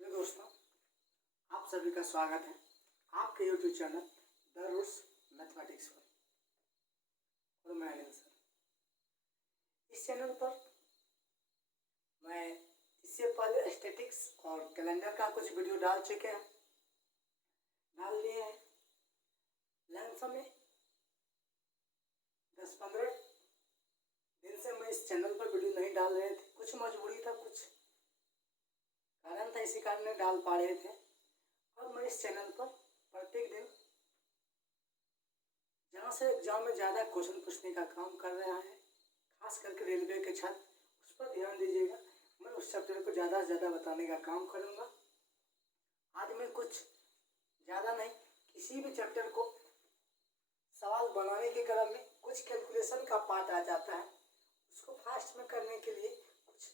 Hello दोस्तों, आप सभी का स्वागत है आपके YouTube channel the roots mathematics पर। और मैं अनिल सर। इस चैनल पर मैं इससे पहले स्टैटिक्स और कैलेंडर का कुछ वीडियो डाल दिए हैं। लगभग में 10-15 दिन से मैं इस चैनल पर वीडियो नहीं डाल रहे थे। कुछ मजबूरी था, कुछ कारण था, इसी कारण नहीं डाल पा रहे थे। और मैं इस चैनल पर प्रत्येक दिन जहाँ से एग्जाम में ज़्यादा क्वेश्चन पूछने का काम कर रहा है, खास करके रेलवे के छात्र, उस पर ध्यान दीजिएगा। मैं उस चैप्टर को ज़्यादा से ज़्यादा बताने का काम करूँगा। आज मैं कुछ ज़्यादा नहीं, किसी भी चैप्टर को सवाल बनाने के क्रम में कुछ कैलकुलेशन का पार्ट आ जाता है, उसको फास्ट में करने के लिए कुछ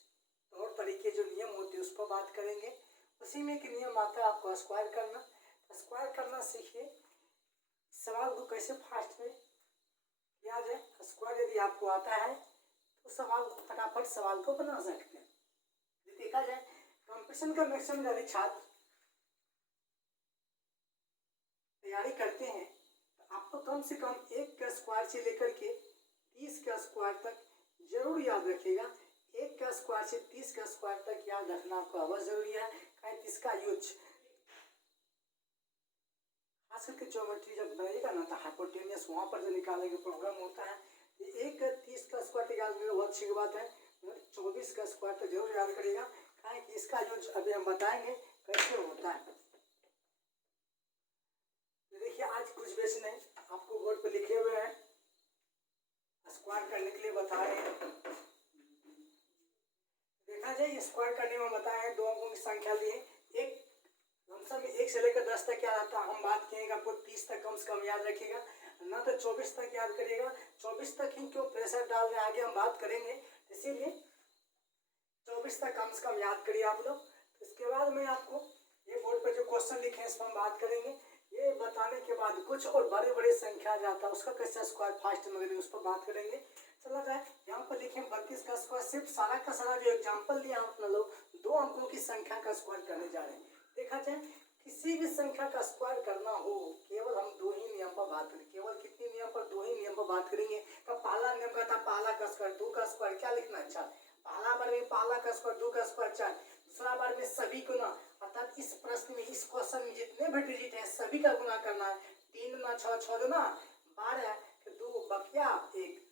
तौर तरीके जो नियम होते हैं उस पर बात करेंगे। उसी में एक नियम आता है आपको स्क्वायर करना सीखिए। सवाल को कैसे फास्ट में किया जाए, स्क्वायर यदि आपको आता है तो सवाल को फटाफट सवाल को बना सकते हैं। यदि देखा जाए कंपटीशन का मैक्सिमम यदि छात्र तैयारी करते हैं तो आपको कम से कम 1 का स्क्वायर से लेकर के 30 का स्क्वायर तक जरूर याद रखिएगा। 1 का स्क्वायर से 30 का स्क्वायर तक याद रखना आपको अवश्य जरूरी है। कहीं इसका यूज खास करके ज्योमेट्री जब बनाइएगा ना तो हाइपोटेनियस वहाँ पर जो निकालेंगे प्रोग्राम होता है। 1 का 30 का स्क्वायर तक याद करिएगा, बहुत अच्छी बात है। 24 का स्क्वायर तक जरूर याद करिएगा, कहीं कि इसका यूज अभी हम बताएंगे कैसे होता है। तो देखिए आज कुछ बेस नहीं, आपको बोर्ड पे लिखे हुए हैं, स्क्वायर करने के लिए बता रहे हैं। देखा जाए स्क्वायर करने में बताए दो अंकों की संख्या लिए, एक लमसम 1 से लेकर 10 तक याद आता है। हम बात किएगा आपको 30 तक कम से कम याद रखिएगा, ना तो 24 तक याद करिएगा। 24 तक ही क्यों प्रेशर डाल रहे हैं, आगे हम बात करेंगे, इसीलिए 24 तक कम से कम याद करिए आप लोग। इसके बाद में आपको ये बोर्ड पर जो क्वेश्चन लिखे हैं इस पर हम बात करेंगे। ये बताने के बाद कुछ और बड़े बड़े संख्या जाता है उसका कैसे स्क्वायर फास्ट में उस पर बात करेंगे। चला जाए यहाँ पर लिखे 32 का स्क्वायर, सिर्फ सारा का सारा जो एग्जाम्पल दिया अपना लोग 2 अंकों की संख्या का स्क्वायर करने जा रहे हैं। देखा जाए किसी भी संख्या का स्क्वायर करना हो केवल हम 2 ही नियम पर बात करेंगे। केवल कितने नियम पर? 2 ही नियम पर बात करेंगे। तो पहला नियम का था पहला का स्क्वायर, 2 का स्क्वायर क्या लिखना है 4। पहला बार में पहला का स्क्वायर, 2 का स्क्वायर 4। दूसरा बार में सभी गुना, अर्थात इस प्रश्न में इस क्वेश्चन में जितने भी डिजिट हैं सभी का गुना करना है। 3 गुना 6, 6 गुना 12, 2 बकिया 1।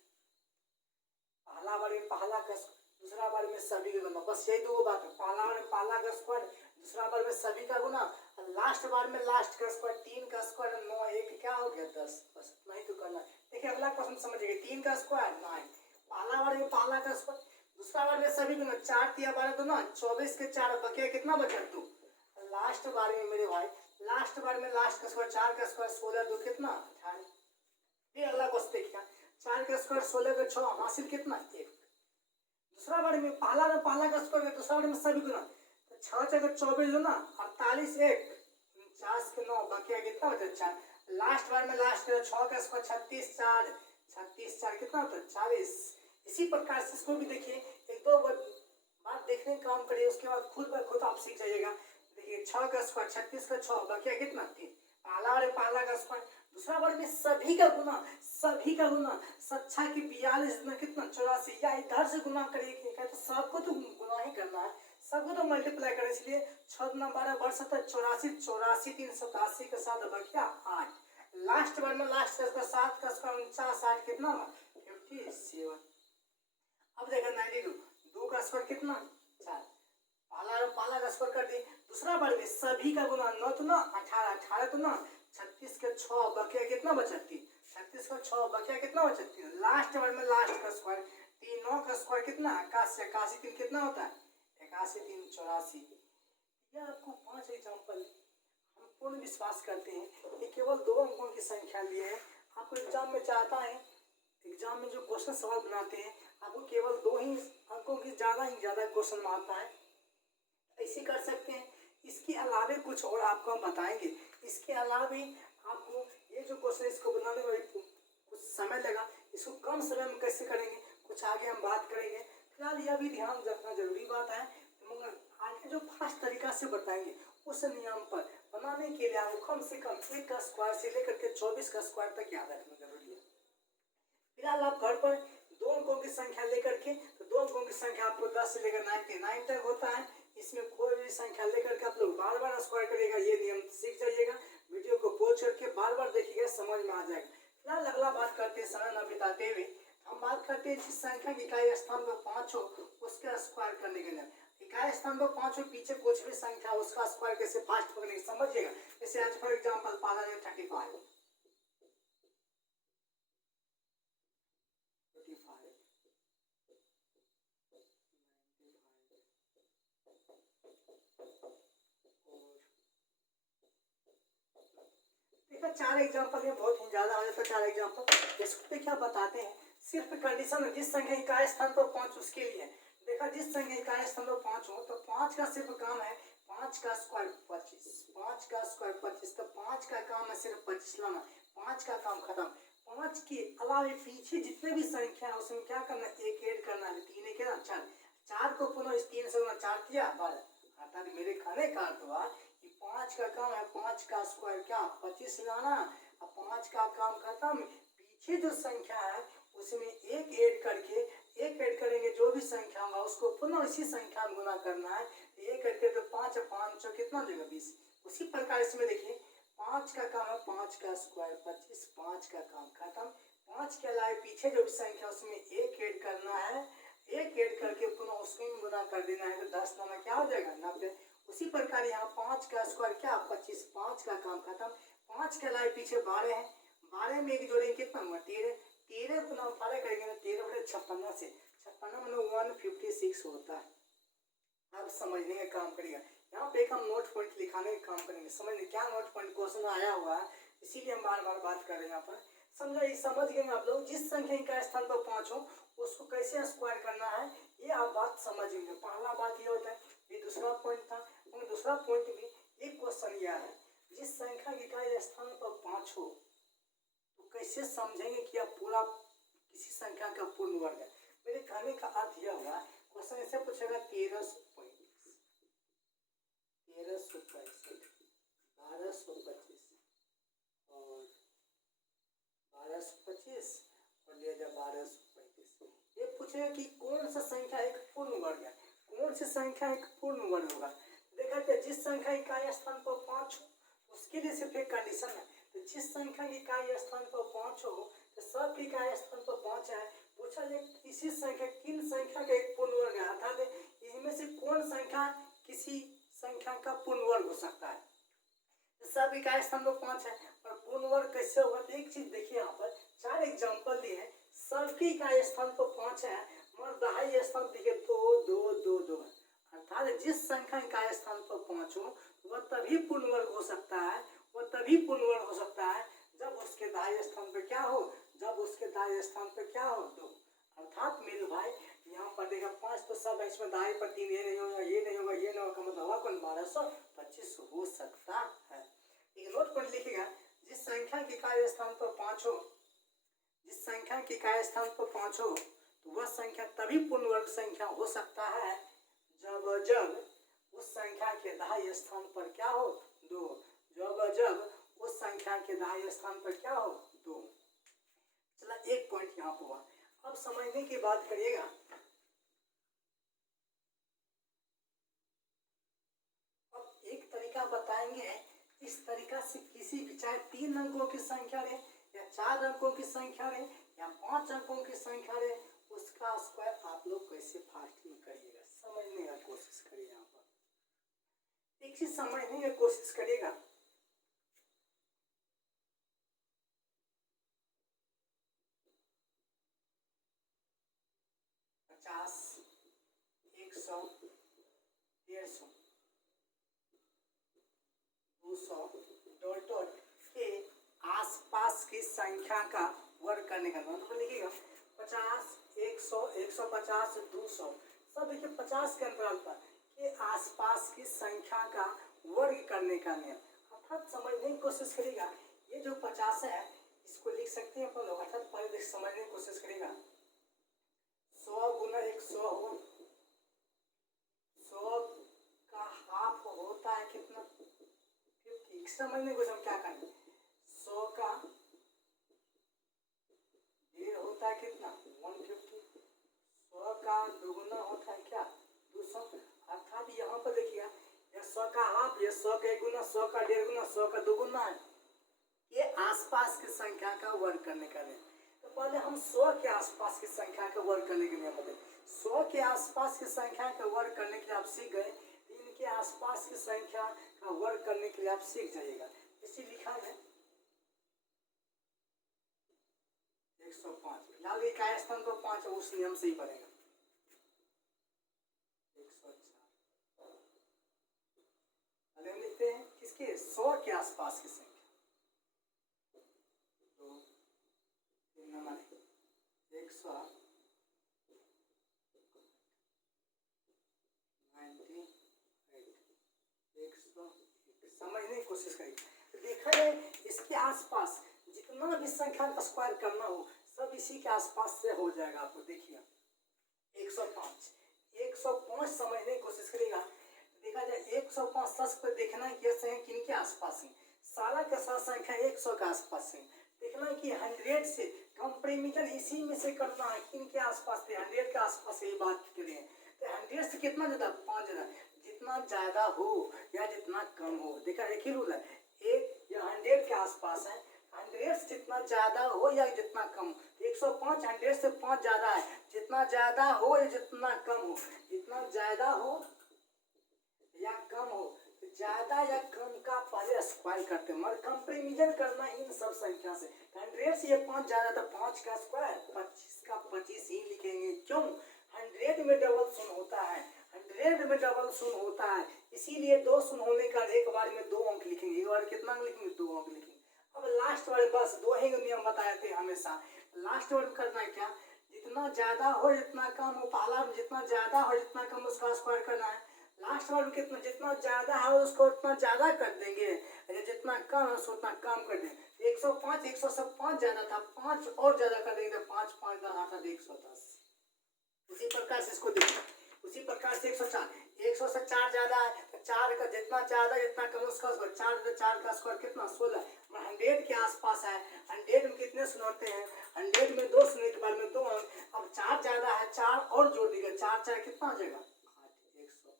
पहला बार में पहला का, दूसरा बार में सभी का गुना, बस यही 2 बात है। पहला बार में पहला का स्क्वायर, दूसरा बार में सभी का गुना, और लास्ट बार में लास्ट का स्क्वायर। 3 का स्क्वायर 9, 1 क्या हो गया 10, बस नहीं तो करना है। देखिए अगला क्वेश्चन समझिए, 3 का स्क्वायर 9, पहला बार में पहला का स्क्वायर, दूसरा बार में सभी गुना, 4 3 12 गुना 24 के 4 बकिया कितना बचा 2। लास्ट बार में मेरे भाई लास्ट बार में लास्ट का स्क्वायर, 4 का स्क्वायर 16 2 कितना 18। फिर अगला क्वेश्चन देखिए, 4 का स्क्वायर 16 का 6 हासिल कितना 1। दूसरा बार में पहला का स्क्वायर, दूसरा बार में सभी गुना, तो 6 जगह 24 गुना 48 1 49 के 9 बकिया कितना बचा 4। लास्ट बार में लास्ट 6 का स्क्वायर 36 4 36 4 कितना होता है 40। इसी प्रकार से इसको भी देखिए, एक दो बात देखने का काम करिए, उसके बाद खुद ब खुद आप सीख जाइएगा। देखिए 6 का स्क्वायर 36 का 6 बकिया कितना 3। पहला बार पहला का स्क्वायर, दूसरा बार में सभी का गुना 7 की 42 गुना कितना 84, या इधर से गुना करिए तो सबको तो गुना ही करना है, सबको तो मल्टीप्लाई करें। इसलिए 6 गुना 12 बढ़ सकता है 84, 84 3 87 के साथ बकिया 8। लास्ट बार में लास्ट का 7 का स्क्वायर 49 8 कितना 57। अब देखा 92, 2 का स्क्वायर कितना 4, पहला का स्क्वायर कर दी। दूसरा बार में सभी का गुना 9 तो ना 18, 18 तो ना 36 के 6 बकिया कितना बचा 3, 36 का 6 बकिया कितना बचा 3। लास्ट बार में लास्ट का स्क्वायर 3 9 का स्क्वायर कितना 81, 81 3 कितना होता है 81 3 84। यह आपको 5 एग्जाम्पल हम पूर्ण विश्वास करते हैं कि केवल 2 अंकों की संख्या लिए है। आपको एग्जाम में चाहता है, एग्जाम में जो क्वेश्चन सवाल बनाते हैं आपको केवल 2 ही अंकों की ज़्यादा क्वेश्चन आता है, ऐसे कर सकते हैं। इसके अलावे कुछ और आपको हम बताएंगे। इसके अलावे आपको ये जो क्वेश्चन इसको बनाने में कुछ समय लगा, इसको कम समय में कैसे करेंगे कुछ आगे हम बात करेंगे। फिलहाल यह भी ध्यान रखना जरूरी बात है, मगर आगे जो फास्ट तरीका से बताएंगे। उस नियम पर बनाने के लिए आपको कम से कम 1 का स्क्वायर से लेकर के 24 का स्क्वायर तक याद रखना जरूरी है। फिलहाल आप घर पर 2 अंकों की संख्या लेकर के, तो 2 अंकों की संख्या आपको 10 से लेकर 99 तक होता है। इसमें कोई भी संख्या लेकर के आप लोग बार बार स्क्वायर करिएगा, ये नियम सीख जाइएगा। वीडियो को पॉज करके बार बार देखिएगा, समझ में आ जाएगा। फिलहाल अगला बात करते हैं, समय न बिताते हुए हम बात करते हैं जिस संख्या की इकाई स्थान पर 5 हो उसका स्क्वायर करने के लिए। इकाई स्थान पर 5 हो, पीछे कुछ भी संख्या उसका स्क्वायर कैसे फास्ट पकड़ेंगे समझिएगा। जैसे आज फॉर एग्जांपल 35 देखा 4 एग्जांपल में बहुत ही ज्यादा हो जाता है 4 एग्जांपल। इसको पे क्या बताते हैं, सिर्फ कंडीशन जिस संख्या इकाई स्थान पर 5 उसके लिए। देखा जिस संख्या इकाई स्थान पर 5 हो तो 5 का सिर्फ काम है 5 का स्क्वायर 25, 5 का स्क्वायर 25, तो 5 का काम है सिर्फ 25 लाना, 5 का काम खत्म। 5 के अलावा पीछे जितने भी संख्या है उसमें क्या करना, एक ऐड करना है, 3 एक है 4, 4 को पुनः इस 3 से 4 किया 12, अर्थात मेरे खाने का अर्थ हुआ कि 5 का काम है 5 का स्क्वायर क्या 25 लाना, अब 5 का काम खत्म। पीछे जो संख्या है उसमें एक ऐड करके, एक ऐड करेंगे जो भी संख्या होगा उसको पुनः इसी संख्या में गुना करना है। एक ऐड करके 5 5 कितना हो जाएगा 20। उसी प्रकार इसमें देखिए 5 का काम है 5 का स्क्वायर 25, 5 का काम खत्म। 5 के अलावा पीछे जो भी संख्या उसमें एक ऐड करना है, एक ऐड करके पुनः उसको गुना कर देना है, तो 10 लाना क्या हो जाएगा 90। उसी प्रकार यहाँ 5 का स्क्वायर क्या 25, 5 का काम खत्म। 5 के अलावा पीछे 12 है, 12 में एक जोड़ेंगे कितना हुआ 13, 13 गुना 12 करेंगे ना 13 बटे 56 से, 56 मतलब 156 होता है। आप समझने का काम करिएगा। यहाँ पे एक हम नोट पॉइंट लिखाने का काम करेंगे, समझने क्या नोट पॉइंट क्वेश्चन आया हुआ है, इसीलिए हम बार बार बात कर रहे हैं यहाँ पर। समझ गए आप लोग, जिस संख्या का स्थान पर 5 हो उसको कैसे स्क्वायर करना है ये आप बात समझेंगे। पहला बात ये होता है, ये दूसरा पॉइंट था, और दूसरा पॉइंट भी एक क्वेश्चन यह है, जिस संख्या का स्थान पर 5 हो तो कैसे समझेंगे कि आप पूरा किसी संख्या का पूर्ण वर्ग है। मेरे कहने का अर्थ यह हुआ, क्वेश्चन ऐसे पूछेगा 1335, 1365, 1225 और 1225 और 1235। ये पूछेगा कि कौन सा संख्या एक पूर्ण वर्ग है, कौन सी संख्या एक पूर्ण वर्ग होगा। देखा जाए जिस संख्या इकाई स्थान पर 5 हो उसके लिए सिर्फ एक कंडीशन है, तो जिस संख्या की इकाई स्थान पर 5 हो तो सब इकाई स्थान पर 5 है। पूछा जाए इसी संख्या किन संख्या का एक पूर्ण वर्ग है, अर्थात इनमें से कौन संख्या किसी संख्या का पूर्ण वर्ग हो सकता है। तो सब इकाई स्थान पर 5 है और पूर्ण वर्ग कैसे होगा, तो एक चीज देखिए यहाँ पर 4 एग्जाम्पल दिए हैं, सबकी इकाई स्थान पर 5 है मगर दहाई स्थान देखिए 2 2 2 2 है। अर्थात जिस संख्या इकाई स्थान पर 5 हो वह तभी पूर्ण वर्ग हो सकता है, वह तभी पूर्ण वर्ग हो सकता है जब उसके दाहिने स्थान पर क्या हो, जब उसके दाहिने स्थान पर क्या हो 2। अर्थात मेरे भाई यहाँ पर देखा 5 तो सब है, इसमें दाएं पर 3 ये नहीं होगा ये नहीं होगा ये नहीं होगा, मतलब होगा कौन 1225 हो सकता है। एक नोट पर लिखिएगा, जिस संख्या की इकाई स्थान पर 5 हो, जिस संख्या की इकाई स्थान पर 5 हो तो वह संख्या तभी पूर्ण वर्ग संख्या हो सकता है जब उस संख्या के दाहिने स्थान पर क्या हो 2, जब उस संख्या के दाहिने स्थान पर क्या हो 2। चला एक पॉइंट यहाँ हुआ। अब समझने की बात करिएगा, अब एक तरीका बताएंगे, इस तरीका से किसी भी चाहे 3 अंकों की संख्या रहे या 4 अंकों की संख्या रहे या 5 अंकों की संख्या रहे, उसका स्क्वायर आप लोग कैसे फास्ट में करिएगा, समझने का कोशिश करिए। यहाँ पर एक चीज समझने की कोशिश करिएगा, पचास 100 150 200 डॉट के आसपास की संख्या का वर्ग करने का मतलब लिखिएगा 50 100 150 200 सब देखिए 50 के अंतराल पर के आसपास की संख्या का वर्ग करने का नियम। अर्थात समझने की कोशिश करिएगा, ये जो 50 है इसको लिख सकते हैं अपन लोग, अर्थात पहले समझने की कोशिश करिएगा 100 गुना 100 हो, 100 का हाफ हो समझने को हम क्या करें, 100 का ढेर होता है कितना 150, 100 का दुगुना होता है क्या 200, अर्थात यहाँ पर देखिए 100 का हाफ, ये 100 का 1 गुना, 100 का 1.5 गुना, 100 का 2 गुना है। ये आसपास की संख्या का वर्ग करने का है। तो पहले हम 100 के आसपास की संख्या का वर्ग करने के लिए बताए, 100 के आसपास की संख्या का वर्ग करने के लिए आप सीख गए, इनके आसपास की संख्या का वर्ग करने के लिए आप सीख जाइएगा। इसी लिखा है 105, फिलहाल इकाई स्थान पर 5 उस नियम से ही बनेगा 104। हम लिखते हैं किसके 100 के आसपास की संख्या 2 3 नंबर 100 समझने की कोशिश करिए। देखा जाए इसके आसपास जितना भी संख्या का स्क्वायर करना हो सब इसी के आसपास से हो जाएगा। आपको देखिए 105 समझने की कोशिश करेगा। देखा जाए 105 सच पर देखना है कि संख्या किन के आसपास है, सारा का सारा संख्या 100 के आसपास है। देखना है कि 100 से कंपेरिजन इसी में से करना है, किन के आसपास थे 100 के आसपास ये बात करें तो 100 से कितना ज्यादा 5 ज्यादा, जितना ज्यादा हो या जितना कम हो। देखा एक ही रूल है, एक या 100 के आसपास है, 100 से जितना ज्यादा हो या जितना कम, 105 100 से 5 ज्यादा है, जितना ज्यादा हो या जितना कम हो, जितना ज्यादा हो या कम हो, ज्यादा या कम का पहले स्क्वायर करते हैं, मगर कंपेरिजन करना इन सब संख्या से। 100 से ये 5 ज्यादा था, 5 का स्क्वायर 25 का 25 ही लिखेंगे। क्यों 100 में डबल शून्य होता है, 100 में डबल शून्य होता है, इसीलिए 2 शून्य होने का एक बार में 2 अंक लिखेंगे। एक बार कितना लिखेंगे 2 अंक लिखेंगे। अब लास्ट वाले बस 2 ही नियम बताए थे हमेशा। लास्ट वाले करना है क्या, जितना ज्यादा हो जितना कम हो, पहला में जितना ज्यादा हो जितना कम उसका स्क्वायर करना है। लास्ट वाले कितना जितना ज्यादा है उसको उतना ज्यादा कर देंगे, जितना कम है उसको उतना कम कर देंगे। 105 100 से 5 ज्यादा था, 5 और ज्यादा कर देंगे, 5 5 10 आता 110। उसी प्रकार से इसको देखिए, उसी प्रकार से 100 से 4 ज्यादा है तो 4 का जितना ज्यादा जितना कम उसका स्क्वायर, 4 का स्क्वायर कितना 16, 100 के आसपास है। 100 में कितने शून्य होते हैं, 100 में 2 शून्य के बाद में 2 अंक। अब 4 ज्यादा है, 4 और जोड़ दीजिए, 4 4 कितना आ जाएगा 8, 108।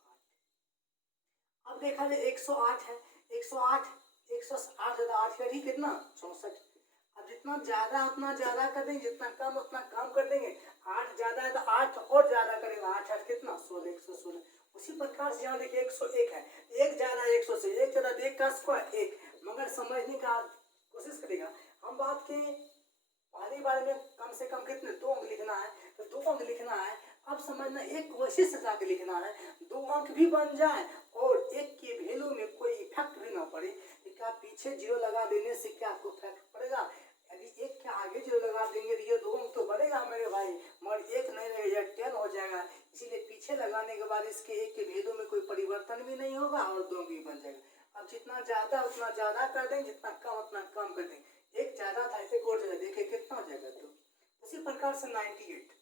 अब देखा जाए 108 है, 108 108 ज्यादा 8 का कितना 64। अब जितना ज्यादा उतना ज्यादा कर देंगे, जितना कम उतना कम कर देंगे। 8 ज्यादा है तो 8 और ज्यादा करेंगे, 8 8 कितना 16, 116। उसी प्रकार से यहाँ देखिए 101 है, 1 ज्यादा 100 से, 1 ज्यादा 1 का स्क्वायर 1, मगर समझने का कोशिश करेगा। हम बात के पहली बार में कम से कम कितने 2 अंक लिखना है, तो 2 अंक लिखना है। अब समझना एक कोशिश से जाके लिखना है, 2 अंक भी बन जाए और एक के वैल्यू में कोई इफेक्ट भी ना पड़े। क्या पीछे 0 लगा देने से क्या आपको इफेक्ट पड़ेगा, यदि 1 के आगे 0 लगा देंगे तो ये 2 अंक तो बढ़ेगा मेरे भाई, मगर 1 नहीं रहेगा 10 हो जाएगा। इसीलिए पीछे लगाने के बाद इसके 1 के वैल्यू में कोई परिवर्तन भी नहीं होगा और 2 अंक भी बन जाएगा। अब जितना ज्यादा उतना ज्यादा कर देंगे, जितना कम उतना कम कर देंगे। 1 ज्यादा था, 1 और ज्यादा, देखिए कितना हो जाएगा 2। उसी प्रकार से 98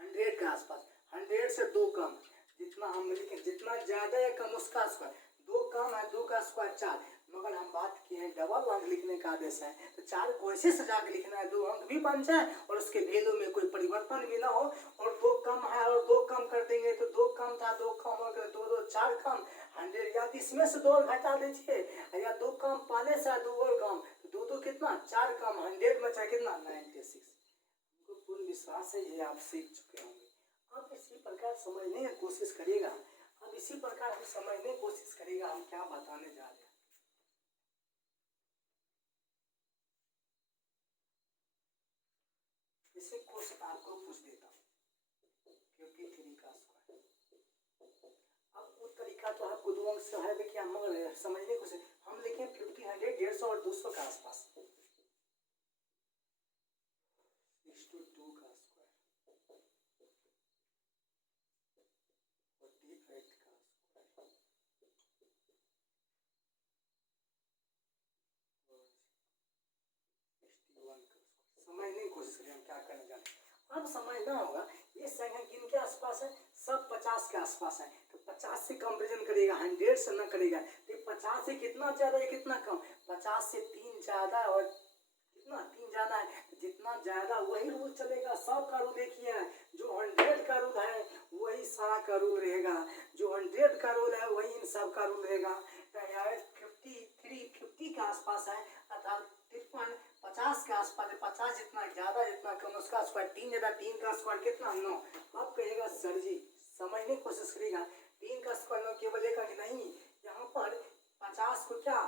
100 के आसपास, 100 से 2 कम, जितना हम लिखें जितना ज्यादा या कम उसका स्क्वायर, 2 कम है 2 का स्क्वायर 4, मगर हम बात किए हैं डबल अंक लिखने का आदेश है तो 4 कोशिश से जाकर लिखना है, 2 अंक भी बन जाए और उसके वैल्यू में कोई परिवर्तन भी ना हो। और 2 कम है और 2 कम कर देंगे तो 2 कम था 2 कम हो गया, 2 2 4 कम 100, या इसमें से 2 और घटा दीजिए, या 2 कम पहले से 2 और कम, 2 2 कितना 4 कम, 100 में चाहे कितना 96। हमको पूर्ण विश्वास है ये आप सीख चुके होंगे। अब इसी प्रकार समझने की कोशिश करिएगा, अब इसी प्रकार हम समझने की कोशिश करेगा हम क्या बताने जा रहे हैं। इसे क्वेश्चन आपको पूछ देता हूँ, 53 का स्क्वायर। अब वो तरीका तो आपको 2 अंक से है, देखिए मगर समझने को हम लिखें 50 100 150 और 200 के आसपास, 62 का स्क्वायर, 48 का स्क्वायर, 61 का। समझने की कोशिश करें हम क्या करने जा रहे हैं। अब समझना होगा ये संख्या किनके आसपास है, सब 50 के आसपास है। तो 50 से कंपेरिजन करेगा, 100 से ना करेगा। तो 50 से कितना ज्यादा है कितना कम, 50 से 3 ज्यादा और कितना 3 ज्यादा है। जितना ज्यादा वही रूल चलेगा, सब का रूल देखिए है। जो 100 का रूल है वही सारा का रूल रहेगा, जो 100 का रूल है वही इन सब का रूल रहेगा। 50 के आसपास है अर्थात 53 50 के आसपास है। 50 जितना ज्यादा जितना कम उसका स्क्वायर 3 ज्यादा 3 का स्क्वायर कितना 9। अब कहेगा सर जी समझने की कोशिश करिएगा, 3 का स्क्वायर 9 केवल एक कि नहीं, यहाँ पर 50 को क्या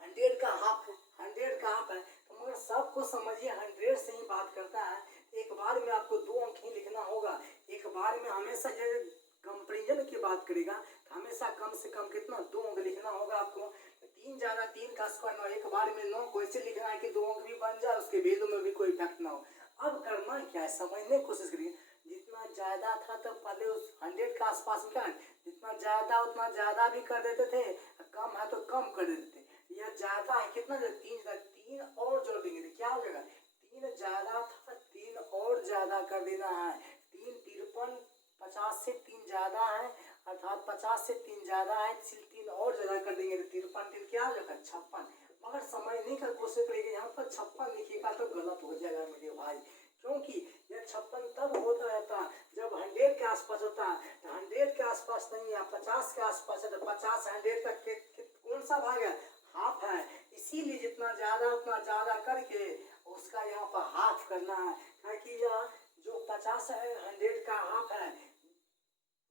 100 का हाफ है, 100 का हाफ है। तो मगर सबको समझिए 100 से ही बात करता है। एक बार में आपको 2 अंक ही लिखना होगा, एक बार में हमेशा जब कंपेरिजन की बात करेगा तो हमेशा कम से कम कितना 2 अंक लिखना होगा आपको। 3 ज्यादा 3 का स्क्वायर 9, एक बार में 9 को ऐसे लिखना है कि 2 अंक भी बन जाए, उसके वैल्यू में भी कोई इफेक्ट ना हो। अब करना क्या है समझने की कोशिश करिए। जितना ज्यादा था तो पहले उस 100 के आसपास में क्या है, जितना ज्यादा उतना ज्यादा भी कर देते थे, कम है तो कम कर देते थे। यह ज्यादा है कितना 3 और जोड़ देंगे तो क्या हो जाएगा, 3 ज्यादा था 3 और ज्यादा कर देना है। 3 53 50 से 3 ज्यादा है अर्थात 50 से 3 ज्यादा है, 3 और ज्यादा कर देंगे तो 53 क्या हो जाएगा 56। मगर समझने का कोशिश करिएगा, यहाँ पर 56 लिखिएगा तो गलत हो जाएगा मेरे भाई, क्योंकि यह 56 तब होता रहता जब 100 के आसपास होता है। 100 के आसपास नहीं है, 50 के आसपास है तो 50 100 तक के कौन सा भाग है, हाफ है। इसीलिए जितना ज्यादा उतना ज्यादा करके उसका यहाँ पर हाफ करना है, क्योंकि यह जो 50 है 100 का हाफ है।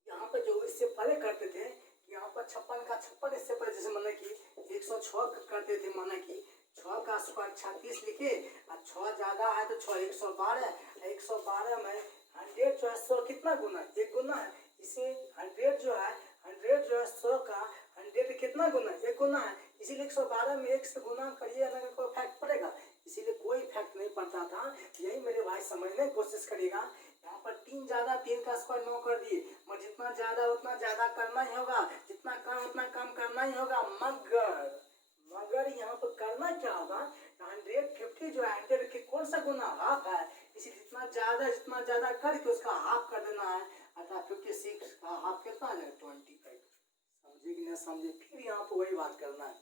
यहाँ पर जो इससे पहले करते थे यहाँ पर 56 का 56 इससे पहले जैसे माना कि 106 करते थे, माना कि 6 का स्क्वायर 36 लिखे और 6 ज्यादा है तो 6 112, 112 में 100 जो है 100 कितना गुना एक गुना है। इसे 100 जो है 100 का 100 कितना गुना एक गुना है, इसीलिए 112 में 1 से गुना करिए ना कोई इफेक्ट पड़ेगा, इसीलिए कोई इफेक्ट नहीं पड़ता था। यही मेरे भाई समझने की कोशिश करिएगा। यहाँ पर 3 ज्यादा 3 का स्क्वायर 9 कर दिए, मगर जितना ज्यादा उतना ज्यादा करना ही होगा, जितना कम उतना कम करना ही होगा। मगर यहाँ पर करना क्या होगा, 150 जो है 100 के कौन सा गुना हाफ है, इसी जितना ज्यादा करके उसका हाफ कर देना है अर्थात 56 का हाफ कितना है 25। समझे कि नहीं समझे, फिर यहाँ पर वही बात करना है।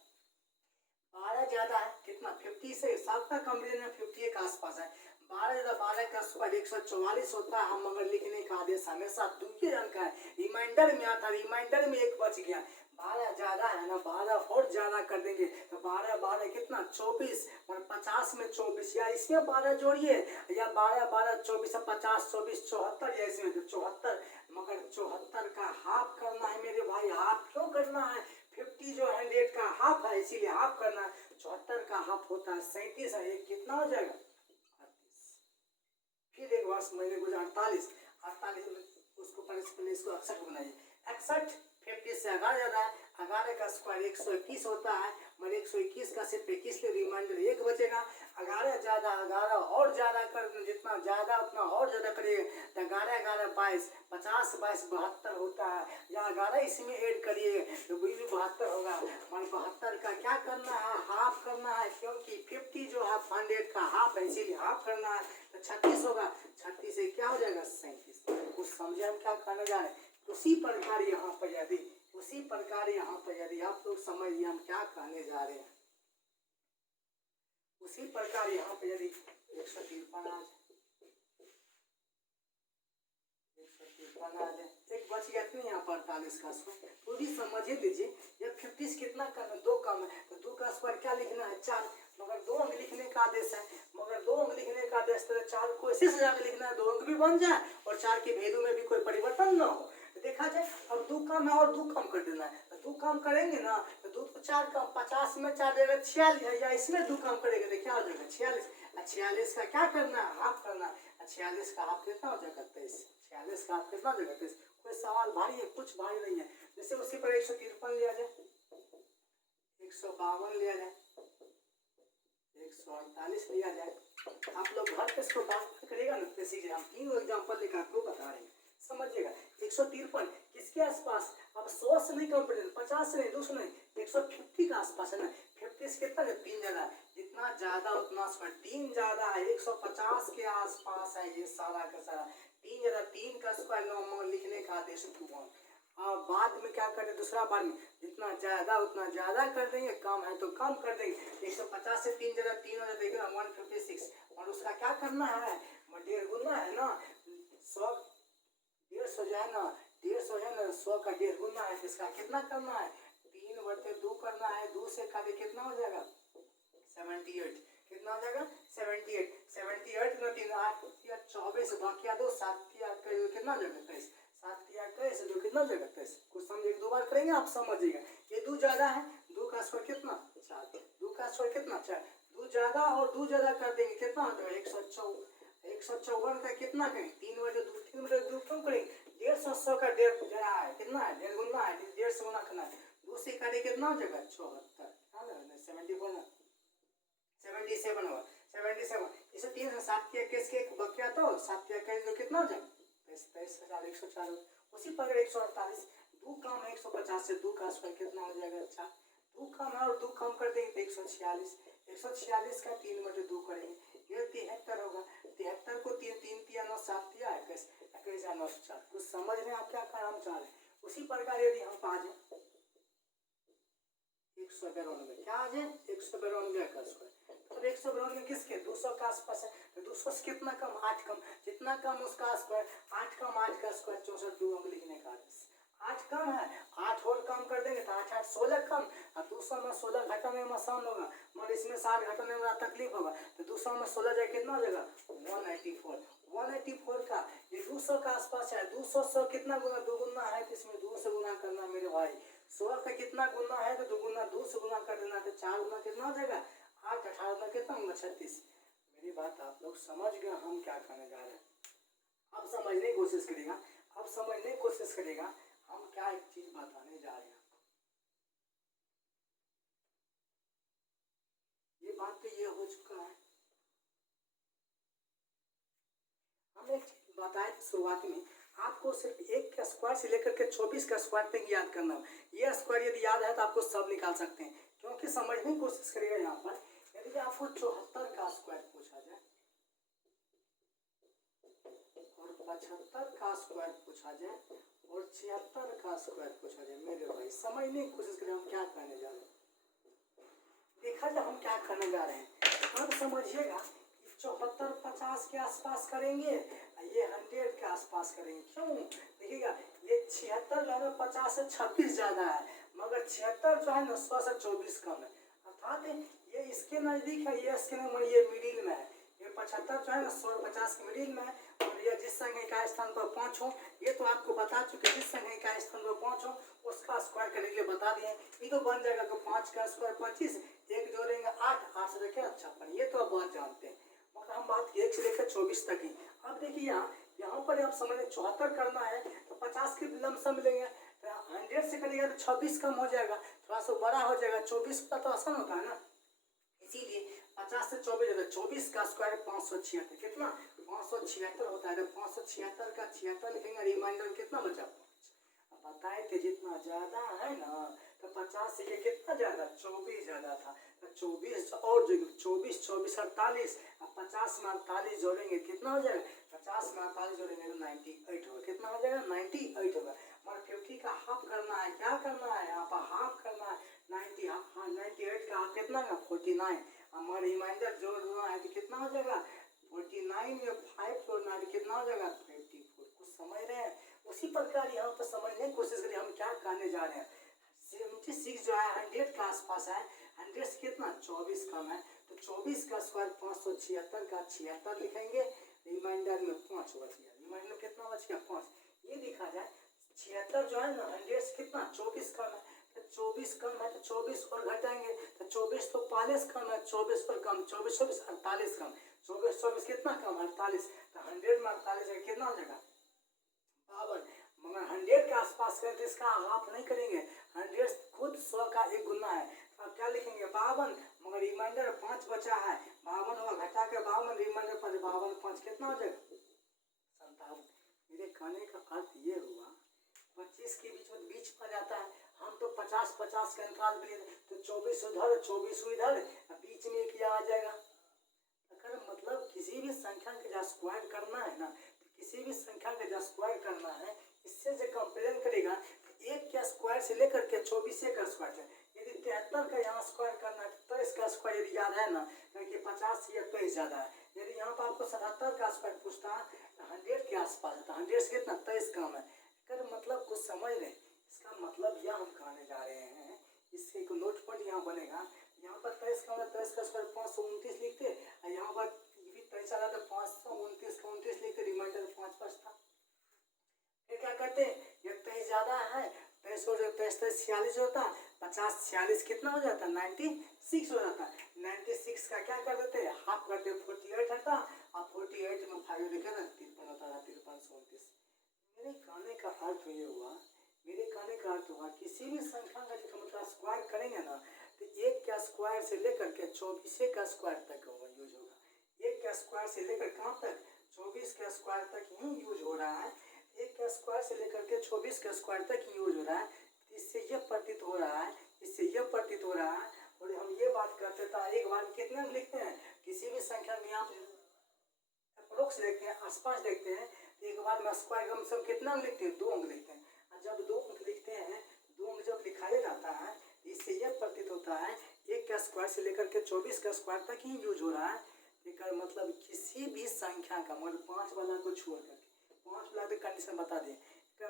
12 ज्यादा है कितना 50 से, सबका कंपेरिजन में 50 के आसपास है। 12 ज्यादा 12 का स्क्वायर 144 होता है। हम मगर लिखने का आदेश हमेशा दूसरे अंक है, रिमाइंडर में आता, रिमाइंडर में 1 बच गया। 12 ज्यादा है ना, 12 और ज्यादा कर देंगे तो 12 12 कितना 24 और 50 में 24 या इसमें 12 जोड़िए या 12 12 24 50 24 74 या इसमें तो 74, मगर 74 का हाफ करना है मेरे भाई। हाफ क्यों करना है, 50 जो 100 का हाफ है इसीलिए हाफ करना है। 74 का हाफ होता है 37 है, एक कितना हो जाएगा 38। फिर एक बार समझने को 48 में उसको पहले इसको 61 बनाइए। 61 50 से 11 ज्यादा है, 11 का स्क्वायर 121 होता है, मगर 121 का सिर्फ 21 ले रिमाइंडर 1 बचेगा। 11 ज्यादा 11 और ज्यादा कर, जितना ज्यादा उतना और ज्यादा करिए तो 11 11 22 50 22 72 होता है, या 11 इसमें ऐड करिए तो भी 72 होगा। और 72 का क्या करना है, हाफ करना है, क्योंकि 50 जो है 100 का हाफ है इसीलिए हाफ करना है तो 36 होगा। 36 से क्या हो जाएगा 37। कुछ समझे हम क्या कहने जा रहे हैं। उसी प्रकार यहाँ पर यदि आप लोग समझिए हम क्या कहने जा रहे हैं, उसी प्रकार यहाँ पे यदि 153 आ जाए, एक बच गया नहीं यहाँ पर 48 का स्क्वायर, तो भी समझ ही लीजिए। जब 50 कितना कम है 2 कम है तो 2 का स्क्वायर क्या लिखना है 4, मगर 2 अंक लिखने का आदेश है, मगर 2 अंक लिखने का आदेश तो 4 को ऐसे सजा के लिखना है 2 अंक भी बन जाए और 4 के वैल्यू में भी कोई परिवर्तन न हो। देखा जाए अब 2 कम है और 2 कम कर देना है, तो 2 कम करेंगे ना तो 2 को 4 कम 50 में 4 देगा 46 है, या इसमें 2 कम करेंगे तो क्या हो जाएगा 46। 46 का क्या करना है हाफ करना है, 46 का हाफ कितना हो जाएगा 23। 46 का हाफ कितना हो जाएगा 23। कोई सवाल भारी है, कुछ भारी नहीं है। जैसे उसी पर 153 लिया जाए, 152 लिया जाए, 148 लिया जाए, आप लोग घर पे इसको बात करेगा ना तो सीधे हम 3 एग्जाम्पल लेकर आपको बता रहे हैं, समझिएगा। 153 किसके आसपास, अब 100 से नहीं कंपेरिजन, 50 से नहीं 200 नहीं, 150 के आसपास है ना। 50 से कितना है 3 ज्यादा है, जितना ज्यादा उतना स्क्वायर 3 ज्यादा है 150 के आसपास है ये सारा का सारा। 3 ज्यादा 3 का स्क्वायर नॉर्मल लिखने का आदेश 2 1। बाद में क्या करें, दूसरा बार में जितना ज़्यादा उतना ज़्यादा कर देंगे, कम है तो कम कर देंगे। 150 से 3 जगह 3 हो जाए, देखिए 156, और उसका क्या करना है, 1.5 गुना है ना, 100 150 जो है ना, 150 है ना, 100 का 1.5 गुना है, इसका कितना करना है, 3/2 करना है। 2 से काटे कितना हो जाएगा, 78, कितना हो जाएगा 78, 78 में 3 8 या 24 बाकी 2 7 या कितना हो जाएगा 23, 7 या 23 2 कितना हो जाएगा 23। कुछ समझिए, 2 बार करेंगे आप समझिएगा। ये 2 ज्यादा है, 2 का स्क्वायर कितना 4, 2 का स्क्वायर कितना 4, 2 ज्यादा और 2 ज्यादा कर देंगे कितना हो जाएगा 154 का कितना करें 3/2, 3/2 क्यों करेंगे, 150 100 का 1.5 जरा है कितना है 1.5 गुना है, 1.5 से गुना करना है। 2 से काटे कितना हो जाएगा 74, 77 होगा 77। इसे 3 से 7 किया किसके एक बकिया तो 7 किया तो कितना हो जाएगा 23,104। उसी पर 148, 2 कम है 150 से, 2 का स्क्वायर कितना हो जाएगा 4, 2 कम है और 2 कम कर देंगे तो 146, 146 का 3/2 करेंगे, ये 73 होगा। 73 को 3 3 तिया 9 7 तिया 21, 21 9 4। कुछ समझ रहे हैं आप क्या काम चाह रहे हैं। उसी प्रकार यदि हम आ जाए 192, क्या आ जाए 192 का स्क्वायर, तो 192 किसके 200 का आसपास है, तो 200 से कितना कम 8 कम, जितना कम उसका स्क्वायर 8 कम 8 का स्क्वायर 64, 2 अंक लिखने का 8 कम है, 8 और कम कर देंगे तो 8 8 16 कम, और 200 में 16 घटाने में आसान होगा, मगर इसमें 60 घटाने में तकलीफ होगा, तो 200 में 16 जाए कितना हो जाएगा 184, 184 का ये 200 का आसपास है। 200 100 कितना गुना 2 गुना है, तो इसमें 2 से गुना करना मेरे भाई। 100 का कितना गुना है तो 2 गुना 2 से गुना कर देना, तो 4 गुना कितना हो जाएगा 8, 18 में कितना होगा 36। मेरी बात आप लोग समझ गए हम क्या करने जा रहे हैं। अब समझने की कोशिश करेगा, अब समझने की कोशिश करेगा हम क्या एक चीज बताने जा रहे हैं। ये बात तो ये हो चुका है, हम एक चीज बताए थे शुरुआत में, आपको सिर्फ 1 का स्क्वायर से लेकर के 24 का स्क्वायर तक याद करना हो। ये स्क्वायर यदि याद है तो आपको सब निकाल सकते हैं, क्योंकि समझने की कोशिश करिएगा। यहाँ पर यदि आपको 74 का स्क्वायर पूछा जाए और 75 का स्क्वायर पूछा जाए और 76 का स्क्वायर पूछा जाए, मेरे भाई समझने की कोशिश करें हम क्या करने जा रहे हैं। देखा जाए हम क्या करने जा रहे हैं, अब समझिएगा 74 50 के आसपास करेंगे, ये 100 के आसपास करेंगे। क्यों, देखिएगा ये 76 जो है ना 50 से 26 ज्यादा है, मगर 76 जो है ना 100 से 24 कम है, अर्थात ये इसके नजदीक है, ये इसके नजदीक, ये मिडिल में है। ये 75 जो है ना 100 50 के मिडिल में है, और ये जिस संख्या का स्थान पर पहुंचो, ये तो आपको बता चुके, जिस संख्या का स्थान पर पहुंचो उसका स्क्वायर करने के लिए बता दिए। ये तो बन जाएगा तो 5 का स्क्वायर 25, एक जोड़ेंगे 8, 8 से लेकर 56, ये तो आप बहुत जानते हैं। मगर हम बात 1 से लेकर 24 तक ही। अब देखिए यहाँ पर आप समझ 74 करना है तो 50 के लमसम मिलेंगे, तो 100 से करेगा तो 26 कम हो जाएगा, थोड़ा सा बड़ा हो जाएगा, 24 का तो आसान होता है ना, इसीलिए 50 से 24 24 का स्क्वायर 576, कितना 576 होता है, तो 576 का 76 लिखेंगे, रिमाइंडर कितना बचा 5। अब बताए थे जितना ज्यादा है ना, तो 50 से ये कितना ज्यादा 24 ज्यादा था, तो 24 और जो 24 24 48, अब 50 में 48 जोड़ेंगे कितना हो जाएगा, 50 में 48 जोड़ेंगे तो 98 होगा, कितना हो जाएगा 98 होगा। मगर 50 का हाफ करना है, क्या करना है यहाँ पर हाफ करना है, 98 का हाफ कितना है 49, हमारे रिमाइंडर जोड़ना है तो कितना हो जाएगा 49 में 5 जोड़ना है तो कितना हो जाएगा 54। कुछ समझ रहे हैं। उसी प्रकार यहाँ पर समझने की कोशिश करिए हम क्या करने जा रहे हैं। 76 जो है 100 के आसपास है, 100 से कितना 24 कम है, तो 24 का स्क्वायर 576 का 76 लिखेंगे, रिमाइंडर में 5 बच गया, रिमाइंडर में कितना बच गया 5। ये देखा जाए 76 जो है ना 100 से कितना 24 कम है, तो 24 कम है तो 24 और घटाएंगे, तो 24 तो 45 कम है, 24 पर कम 24 24 48 कम, 24 24 कितना कम 48, तो 100 में 48 कितना हो जाएगा 52। मगर 100 के आसपास करें तो इसका हाफ नहीं करेंगे, 100 खुद 100 का 1 गुना है, तो आप क्या लिखेंगे 52, मगर रिमाइंडर 5 बचा है, 52 होगा घटा के 52, रिमाइंडर 5 52 5 कितना हो जाएगा 57। मेरे कहने का अर्थ ये हुआ 25 के बीच में जाता है, हम तो 50 50 का अंतराल भी तो 24 उधर 24 इधर, बीच में किया आ जाएगा। अगर मतलब किसी भी संख्या का जब स्क्वायर करना है ना, तो किसी भी संख्या का जब स्क्वायर करना है, इससे जो कंपेयर करेगा तो 50 या 23 ज़्यादा है। यदि यहाँ पर आपको 77 का स्क्वायर पूछता है, 100 के आसपास है, तो 100 से कितना 23 कम है। अगर मतलब कुछ समझ रहे, इसका मतलब यह हम कहने जा रहे हैं, इससे एक नोट पॉइंट यहाँ बनेगा। यहाँ पर 23 का मतलब 23 का स्क्वायर 529 लिखते, और यहाँ पर भी 23 आ रहा था 529 का 29 लिखते, रिमाइंडर 5 बचता। फिर क्या करते हैं, ये 23 ज़्यादा है, 23 हो जाए 23 46 होता, 50 46 कितना हो जाता है 96 हो जाता है। 96 का क्या कर देते हैं, हाफ करते 48 हटा, और 48 में 5 लिखा ना 53 होता है, 53 मेरे कहने का अर्थ ये हुआ, मेरे कहने का अर्थ हुआ किसी भी संख्या का जब मतलब स्क्वायर करेंगे ना, तो 1 का स्क्वायर से लेकर के 24 का स्क्वायर तक यूज होगा। 1 का स्क्वायर से लेकर कहाँ तक, 24 का स्क्वायर तक ही यूज हो रहा है। 1 का स्क्वायर से लेकर के 24 का स्क्वायर तक यूज हो रहा है। इससे यह प्रतीत हो रहा है, इससे यह प्रतीत हो रहा है। और हम ये बात करते थे, एक बार कितने में लिखते हैं, किसी भी संख्या में आप अप्रोक्स देखते हैं, आसपास देखते हैं, एक बार में स्क्वायर कम से कम कितना अंक लिखते हैं, 2 अंक लिखते हैं। और जब 2 अंक लिखते हैं, 2 अंक जब लिखाया जाता है, इससे यह प्रतीत होता है 1 का स्क्वायर से लेकर के 24 का स्क्वायर तक ही यूज हो रहा है। लेकर मतलब किसी भी संख्या का मतलब 5 वाला को छोड़ करके, 5 वाला तो कंडीशन बता दें,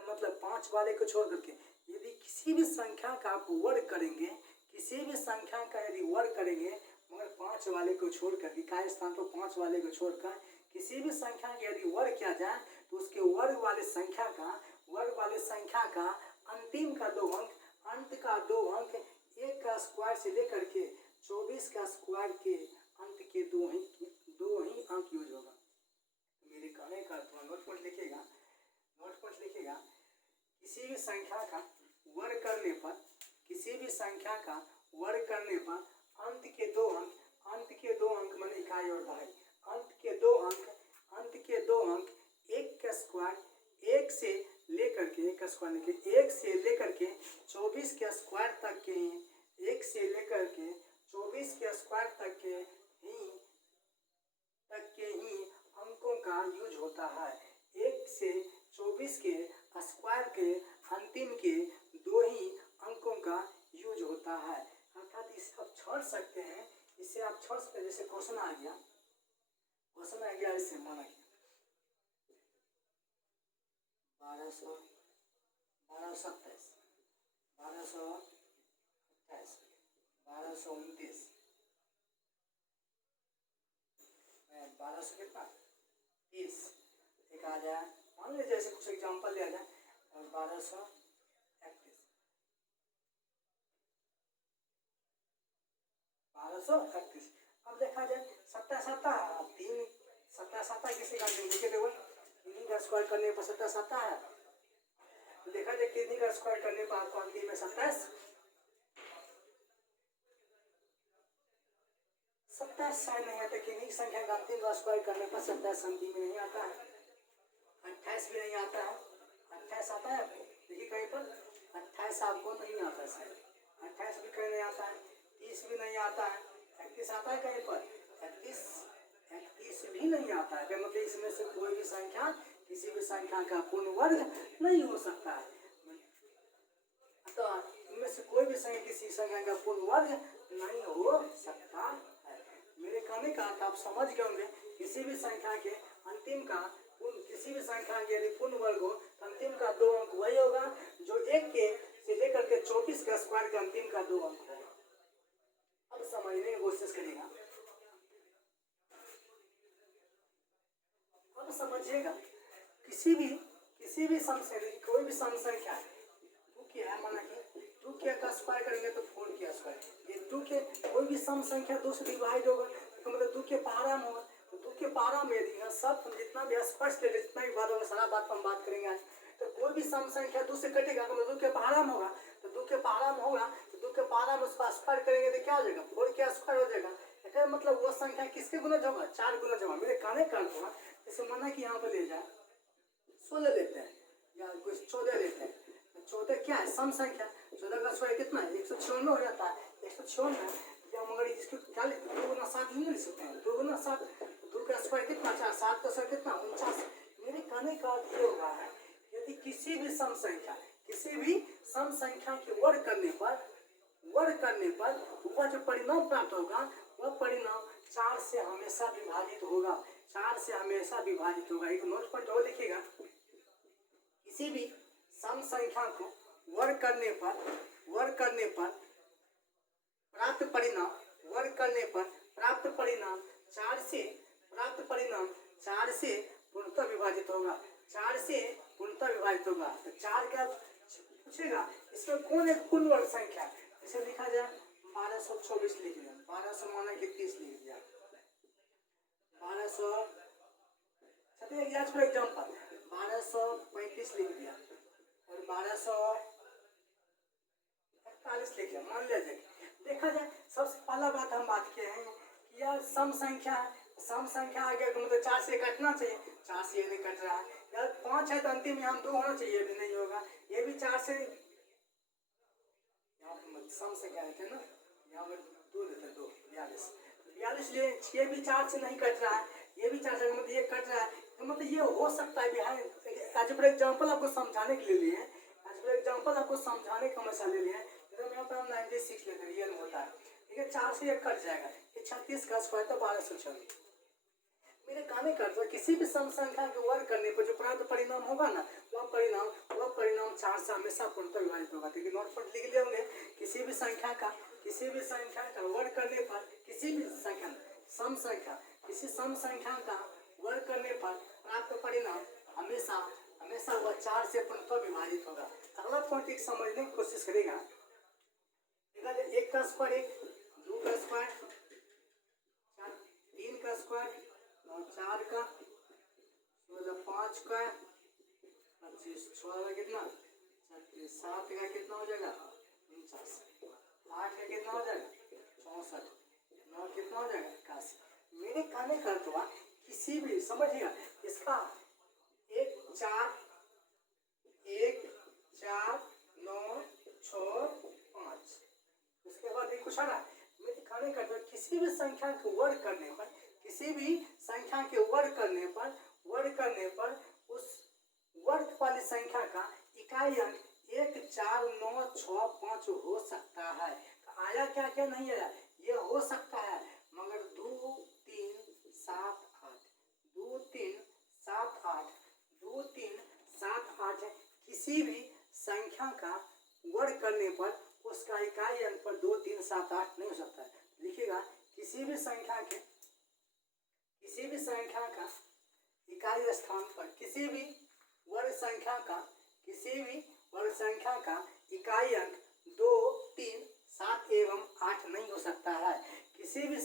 मतलब 5 वाले को छोड़ करके यदि किसी भी संख्या का आप वर्ग करेंगे, किसी भी संख्या का यदि वर्ग करेंगे, मगर 5 वाले को छोड़ कर, इकाई स्थान पर 5 वाले को छोड़कर किसी भी संख्या का यदि वर्ग किया जाए, तो उसके वर्ग वाले संख्या का अंतिम का 2 अंक, अंत का 2 अंक, 1 का स्क्वायर से लेकर के 24 का स्क्वायर के अंत के 2 ही अंक यूज होगा। मेरे कहने का नोट पॉइंट लिखेगा, नोट पॉइंट लिखेगा, किसी भी संख्या का वर्ग करने पर, किसी भी संख्या का वर्ग करने पर अंत के 2 अंक, अंत के 2 अंक मान इकाई और दहाई, अंत के 2 अंक, अंत के 2 अंक 1 का स्क्वायर, 1 से लेकर के 1 का स्क्वायर लिखे, 1 से लेकर के 24 के स्क्वायर तक के, 1 से लेकर के 24 के स्क्वायर तक के ही अंकों का यूज होता है। 1 से 24 के स्क्वायर के अंतिम के 2 ही अंकों का यूज होता है। अर्थात इसे आप छोड़ सकते हैं, इसे आप छोड़ सकते हैं। जैसे क्वेश्चन आ गया, क्वेश्चन आ गया इससे माना कि 1227, 1228, 1229, 1200 कितना 30, एक आ जाए, मान लीजिए जैसे कुछ एग्जाम्पल लिया जाए, 1231, 1231। अब देखा जाए 7 3 7 किसी का लिखे थे, कितनी का स्क्वायर करने पर 7 है, तो देखा जाए कितनी का स्क्वायर करने पर आपको अंतिम में 27 साइन नहीं आता। कितनी संख्या का अंतिम का स्क्वायर करने पर 27 अंतिम में नहीं आता है। 28 भी नहीं आता है। 28 आता है आपको, देखिए कहीं पर 28 आपको नहीं आता है, 28 भी कहीं नहीं आता है, 30 भी नहीं आता है, 31 आता है कहीं पर, 31 भी नहीं आता है। मतलब इसमें से कोई भी संख्या किसी भी संख्या का पूर्ण वर्ग नहीं हो सकता है। तो इनमें से कोई भी संख्या किसी संख्या का पूर्ण वर्ग नहीं हो सकता है। मेरे कहने का अर्थ आप समझ गए होंगे, किसी भी संख्या के अंतिम का किसी भी संख्या के यदि पूर्ण वर्ग हो, अंतिम का 2 अंक वही होगा जो 1 के से लेकर के 24 का स्क्वायर का अंतिम का 2 अंक होगा। अब समझने की कोशिश करिएगा, अब समझिएगा, किसी भी सम संख्या, कोई भी सम संख्या है, 2 क्या है, माना कि 2 का स्क्वायर करेंगे तो 4 का स्क्वायर, ये 2 के कोई भी सम संख्या 2 से डिवाइड होगा, तो मतलब 2 के पारा में होगा, तो 2 के पारा में यदि सब जितना भी स्पष्ट है, जितना भी बात होगा सारा बात पर हम बात करेंगे आज। तो कोई भी सम संख्या 2 से कटेगा, तो 2 के पारा में होगा, तो 2 के पारा में होगा, तो 2 के पारा में उसका स्क्वायर करेंगे तो क्या हो जाएगा, 4 का स्क्वायर हो जाएगा। इसका मतलब वो संख्या किसके गुणज होगा, 4 गुणज होगा। मेरे कहने का अर्थ हुआ, जैसे माना कि यहाँ पर ले जाए 16 लेते हैं या कुछ 14 लेते हैं, 14 क्या है, सम संख्या, 14 का स्क्वायर कितना है, 156 हो जाता है। 156 या मगर इसको क्या लिखते हैं, 2 गुना 7 नहीं लिख सकते हैं, 2 गुना 7, 2 का स्क्वायर कितना, 4, 7 का स्क्वायर कितना, 49। मेरे कहने का अर्थ ये होगा है, यदि किसी भी सम संख्या के वर्ग करने पर वह जो परिणाम प्राप्त होगा, वह परिणाम 4 से हमेशा विभाजित होगा, 4 से हमेशा विभाजित होगा। एक नोट पॉइंट और लिखिएगा, किसी भी सम संख्या को वर्ग करने पर प्राप्त परिणाम, वर्ग करने पर प्राप्त परिणाम 4 से पूर्णतः विभाजित होगा, 4 से पूर्णतः विभाजित होगा। तो 4 क्या पूछेगा, इसमें कौन एक पूर्ण वर्ग संख्या है? इसे लिखा जाए 1224 लिख दिया, 1200 माना कि 30 लिख दिया, 1200 फॉर एग्जाम्पल 1235 लिख दिया और 1241 लिख दिया, मान लिया जाए। देखा जाए सबसे पहला बात हम बात किए हैं कि यार सम संख्या आगे मतलब 4 से कटना चाहिए, 4 से ये नहीं कट रहा है। यार 5 है तो अंतिम में हम 2 होना चाहिए, ये भी नहीं होगा, ये भी 4 से यहाँ सम से क्या रहते हैं ना, यहाँ पर 2 देते हैं, 2 42 लिए, ये भी 4 से नहीं कट रहा है, ये भी 4 से मतलब ये कट रहा है, तो मतलब ये हो सकता है बिहार। एज फॉर एग्जाम्पल आपको समझाने के लिए लिए, एज फॉर एग्जाम्पल आपको समझाने का मसला ले लिए, तो यहाँ पर हम 96 लेते हैं, रियल में होता है, ठीक है। 4 से ये कट जाएगा, ये 36 का स्क्वायर तो 1224। मेरे कहने का अर्थ किसी भी सम संख्या के वर्ग करने पर जो प्राप्त परिणाम होगा ना, वह परिणाम 4 से हमेशा पूर्णतः विभाजित होगा। देखिए नोट पर लिख लिए होंगे, किसी भी संख्या का वर्ग करने पर, किसी सम संख्या का वर्ग करने पर प्राप्त परिणाम हमेशा वह 4 से पूर्णतः विभाजित होगा। अगला पॉइंट एक समझने की कोशिश करेगा, 1 का स्क्वायर 1, 2 का स्क्वायर 4, 3 का स्क्वायर 4 का 5 का 25, 6 का कितना 36, 7 का कितना हो जाएगा 49, 8 का कितना हो जाएगा 64, 9 कितना हो जाएगा 81। मेरे कहने का अर्थ हुआ किसी भी, समझिएगा इसका 1 4 9 6 5, उसके बाद एक कुछ आ रहा है। मेरे कहने का अर्थ किसी भी संख्या को वर्ग करने पर, उस वर्ग वाली संख्या का इकाई अंक 1 4 9 6 5 हो सकता है। तो आया क्या नहीं आया, ये हो सकता है, मगर 2 3 7 8 2 3 7 8 2 3 7 8 किसी भी संख्या का वर्ग करने पर उसका इकाई अंक पर 2 3 7 8 नहीं हो सकता है। लिखिएगा, किसी भी संख्या का इकाई स्थान पर किसी भी वर्ग संख्या का इकाई अंक 2 3 7 एवं 8 नहीं हो सकता है। किसी भी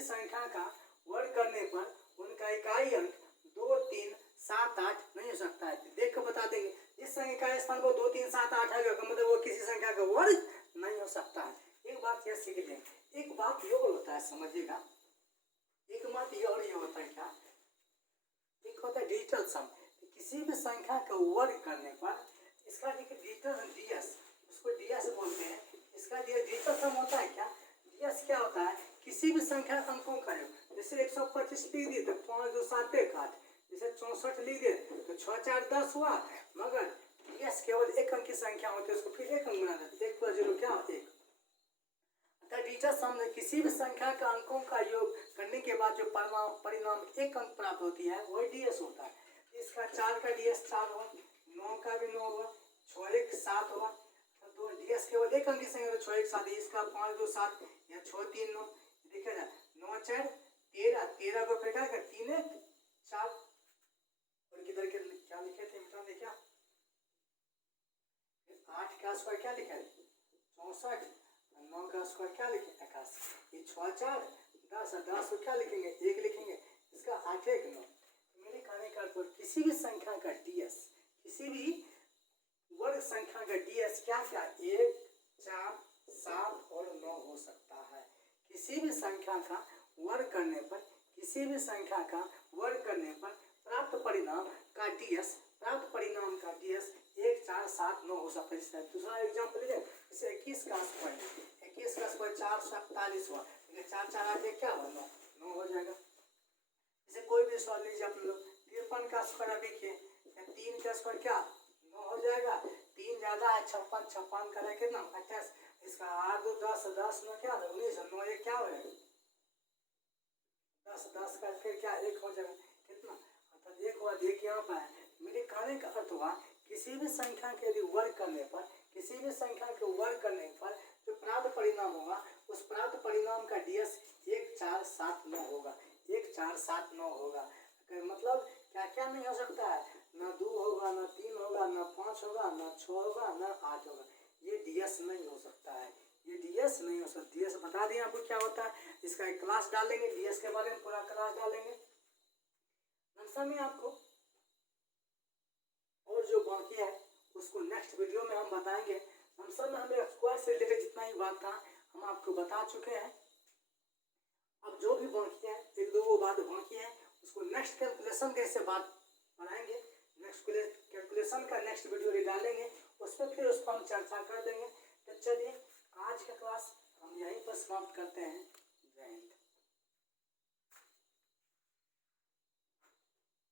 संख्या का वर्ग करने पर उनका इकाई अंक 2 3 7 8 नहीं हो सकता है। देख कर बता देंगे, इस संख्या का स्थान पर 2 3 7 8 है, मतलब वो किसी संख्या का वर्ग नहीं हो सकता है। एक बात यह सीख लें, एक बात ये होता है, समझिएगा, एक बात ये और ये होता है क्या, एक होता है डिजिटल सम। किसी भी संख्या का वर्ग करने पर इसका डिजिटल डीएस, उसको डीएस बोलते हैं, इसका डिजिटल सम होता है क्या। डीएस क्या होता है, किसी भी संख्या अंकों का योग, जैसे 125 लिख दिए तो 5 2 7 1 8, जैसे 64 लिख दिए तो 6 4 10 हुआ, मगर डीएस केवल एक अंक की संख्या होती है, उसको फिर एक अंक बना देते, 1 + 0 क्या 1। डिजिटल सम में किसी भी संख्या का अंकों का योग करने के बाद जो परिणाम एक अंक प्राप्त होती है वह डीएस होता है। इसका 4 का डीएस 4 हुआ, 9 का भी 9 हुआ, 6 1 7 हुआ, तो डीएस केवल एक अंक की संख्या तो 6 1 7, इसका 5 2 7 या 6 3 9, देखिए ना 9 4 13, 13 को फिर क्या 3 1 4, और किधर के क्या लिखे थे मिटा देखा, 8 का स्क्वायर क्या लिखा है 64, 9 का स्क्वायर क्या लिखे 81, ये 6 4 10, 10 को क्या लिखेंगे 1 लिखेंगे, इसका 8 1 9। मेरे कहने का अर्थ किसी भी संख्या का डीएस, किसी भी वर्ग संख्या का डीएस क्या 1 4 7 और 9 हो सकता है। किसी भी संख्या का वर्ग करने पर प्राप्त परिणाम का डीएस 1 4 7 9 हो सकता है। दूसरा एग्जाम्पल लीजिए, जैसे 21 का स्क्वायर 4 47 हुआ, 4 4 8 क्या हुआ 9 हो जाएगा। जैसे कोई भी सवाल लीजिए आप लोग, 53 का स्क्वायर अभी किए, 3 का स्क्वायर क्या 9 हो जाएगा, 3 ज्यादा है 56, 56 का कितना 28, इसका 8 2 10, 10 में क्या 19, 9 1 क्या हो जाएगा 10 का फिर क्या 1 हो जाएगा कितना, अर्थात 1 हुआ। एक यहाँ पर है। मेरे कहने का अर्थ हुआ किसी भी संख्या के यदि वर्ग करने पर, किसी भी संख्या के वर्ग करने पर जो प्राप्त परिणाम होगा उस प्राप्त परिणाम का DS 1479 होगा। 1479 होगा। मतलब क्या क्या नहीं हो सकता है, ना 2 होगा, ना 3 होगा, ना 5 होगा, ना 6 होगा, ना 8 होगा। ये DS नहीं हो सकता है, ये DS नहीं हो सकता। DS बता दें आपको क्या होता है, इसका एक क्लास डालेंगे, DS के बारे में पूरा क्लास डालेंगे। नक्शा में आपको और जो बाकी है उसको नेक्स्ट वीडियो में हम बताएंगे। नक्शा में हमें स्क्वायर से रिलेटेड जितना ही बात था हम आपको बता चुके हैं। अब जो भी बाकी है, 1-2 बात बाकी है, उसको नेक्स्ट कैलकुलेशन कैसे बात बनाएंगे, नेक्स्ट कैलकुलेशन का नेक्स्ट वीडियो डालेंगे, उस पर फिर उस पर हम चर्चा कर देंगे। तो चलिए आज का क्लास हम यहीं पर समाप्त करते हैं।